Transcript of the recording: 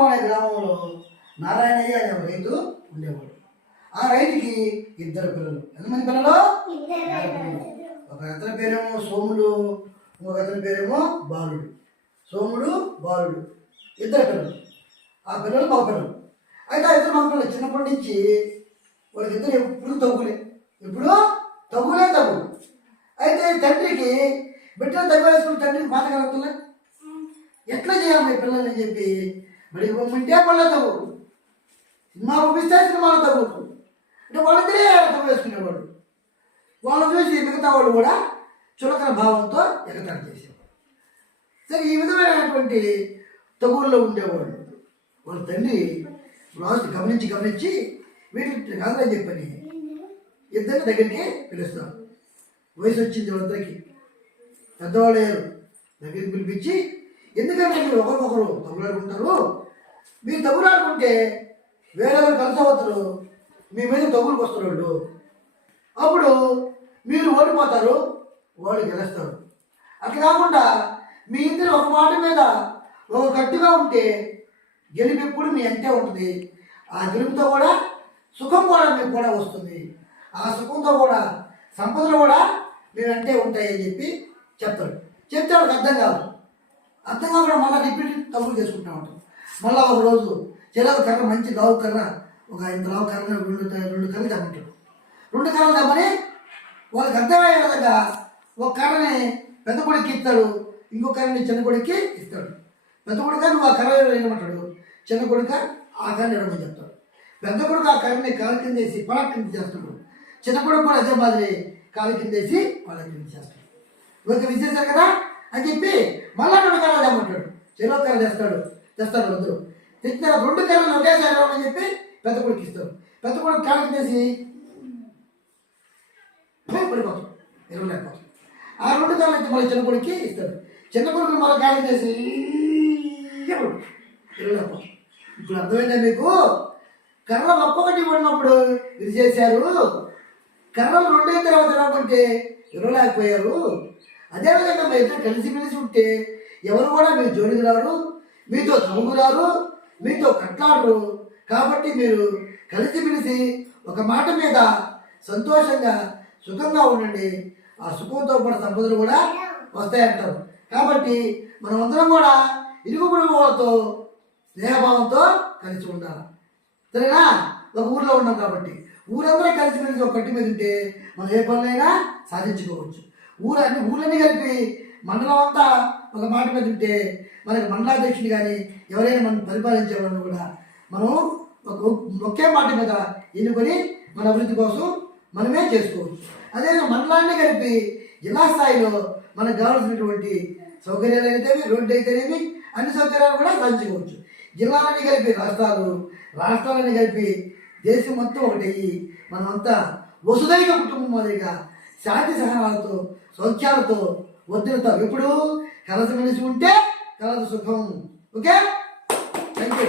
అనంతపురం అనే గ్రామంలో నారాయణయ్య అనే ఒక రైతు ఉండేవాడు. ఆ రైతుకి 2 పిల్లలు. ఎంతమంది పిల్లలు? 2 పిల్లలు. ఒక అతని పేరేమో సోముడు, ఇంకొక అతని పేరేమో బాలుడు. సోముడు, బాలుడు 2 పిల్లలు. ఆ పిల్లలు మగ పిల్లలు. అయితే ఆ 2 మగ పిల్లలు చిన్నప్పటి నుంచి వాళ్ళకిద్దరు ఎప్పుడు తగ్గులే తగ్గులు. అయితే తండ్రికి బిడ్డలు తగ్గు వేసుకుని తండ్రికి బాధ కలుగుతుంది. ఎట్లా చేయాలి మీ పిల్లల్ని చెప్పి బడికి పంపింటే పళ్ళ తగ్గు, సినిమా పంపిస్తే సినిమాలో తగ్గు అంటే వాళ్ళిద్దరే తగ్గు వేసుకునేవాడు. వాళ్ళని చూసి మిగతా వాళ్ళు కూడా చులకన భావంతో ఎగతాళి చేసేవాడు. సరే ఈ విధమైనటువంటి తగుల్లో ఉండేవాళ్ళు. వాళ్ళ తండ్రి లాస్ట్ గమనించి వీటిని కాదని చెప్పని 2 దగ్గరికి పిలుస్తారు. వయసు వచ్చింది వాళ్ళిద్దరికి, పెద్దవాళ్ళు అయ్యారు. దగ్గరికి పిలిపించి, ఎందుకంటే మీరు ఒకరికొకరు తగులాడుకుంటారు, మీరు తగులాడుకుంటే వేరెవరు కలిసి అవుతారు, మీ మీద తగులుకు వస్తారు వాళ్ళు. అప్పుడు మీరు ఓడిపోతారు, వాళ్ళు గెలుస్తారు. అట్లా కాకుండా మీ ఇద్దరు ఒక మాట మీద ఒక గట్టిగా ఉంటే గెలుపు ఎప్పుడు మీ అంతే ఉంటుంది. ఆ గెలుపుతో కూడా సుఖం కూడా మీకు కూడా వస్తుంది. ఆ సుఖంతో కూడా సంపదలు కూడా మీ అంటే ఉంటాయని చెప్పి చెప్తాడు. చెప్తే వాళ్ళకి అర్థం కాకుండా మళ్ళీ రిపీట్ తప్పులు చేసుకుంటూ ఉంటాం. మళ్ళీ ఒక రోజు చెరవ కర్ర, మంచి లావు కర్ర, ఒక ఇంత లావు కర్ర 2 కర్రలు తెమ్మంటాడు. 2 కర్రలు తెమ్మని వాళ్ళకి అర్థమయ్యే విధంగా ఒక కర్రని పెద్ద కొడుక్కి ఇస్తాడు, ఇంకో కర్రని చిన్న కొడుక్కి ఇస్తాడు. పెద్ద కొడుక నువ్వు ఆ కర్ర వేయమంటాడు, చిన్న కొడుక ఆ కర్రని ఇవ్వమని చెప్తాడు. పెద్ద కొడుకు ఆ కర్రని కాలు కింద వేసి పళ్ళ కింద చేస్తాడు, చిన్న కొడుకు కూడా అదే మాదిరి కాలు కింద వేసి పళ్ళ కింద చేస్తాడు. ఇవన్నీ విశేషాలు కదా అని చెప్పి మళ్ళా 2 కర్రలు తెమ్మంటాడు. చెరవ కర్ర తెస్తాడు 2 తెచ్చిన 2 కర్రలు ఒకేసారి ఇవ్వమని చెప్పి పెద్ద కొడుకు ఇస్తాడు. పెద్ద కొడుకు కాలు కింద వేసి పడిపోతాడు, ఎరవలేకపోతాడు. ఆ 2 కర్రలు అయితే మళ్ళీ చిన్న కొడుక్కి ఇస్తాడు. చిన్న కొడుకు మళ్ళీ కాలు చేసి ఎరవలేకపోతాడు. ఇప్పుడు అర్థమైందా మీకు? కర్ర ఒక్కొక్కటి పడినప్పుడు ఇది చేశారు, కర్రలు 2 తర్వాత రాకుంటే ఇవ్వలేకపోయారు. అదేవిధంగా మీ ఇద్దరు కలిసిమెలిసి ఉంటే ఎవరు కూడా మీ జోలికి రారు, మీతో తగురారు, మీతో కట్లాడరు. కాబట్టి మీరు కలిసిమెలిసి ఒక మాట మీద సంతోషంగా సుఖంగా ఉండండి. ఆ సుఖంతో పాటు సంపదలు కూడా వస్తాయంటారు. కాబట్టి మనమందరం కూడా ఇరుగు పొరుగు వాళ్ళతో స్నేహభావంతో కలిసి ఉండాలి. సరేనా? ఒక ఊర్లో ఉన్నాం కాబట్టి ఊరందరూ కలిసిమెలిసి ఒక కట్టి మీద ఉంటే మనం ఏ పనులైనా సాధించుకోవచ్చు. ఊళ్ళన్నీ కలిపి మండలం అంతా ఒక మాట మీద ఉంటే మనకి మండలాధ్యక్షుడు కానీ ఎవరైనా మనం పరిపాలించే వాళ్ళని కూడా మనం ఒకే మాట మీద ఎన్నుకొని మన అభివృద్ధి కోసం మనమే చేసుకోవచ్చు. అదే మండలాన్ని కలిపి జిల్లా స్థాయిలో మనకు కావాల్సినటువంటి సౌకర్యాలు అయితేవి, రోడ్డు అయితేనేమి అన్ని సౌకర్యాలు కూడా సాధించుకోవచ్చు. జిల్లాలన్నీ కలిపి రాష్ట్రాలన్నీ కలిపి దేశం మొత్తం ఒకటయ్యి మనమంతా వసుదైక కుటుంబం మాదిరిగా శాంతి సహనాలతో సౌఖ్యాలతో వర్ధిల్లుతాం. ఎప్పుడు కలిసిమెలిసి ఉంటే కలదు సుఖం. Okay, thank you.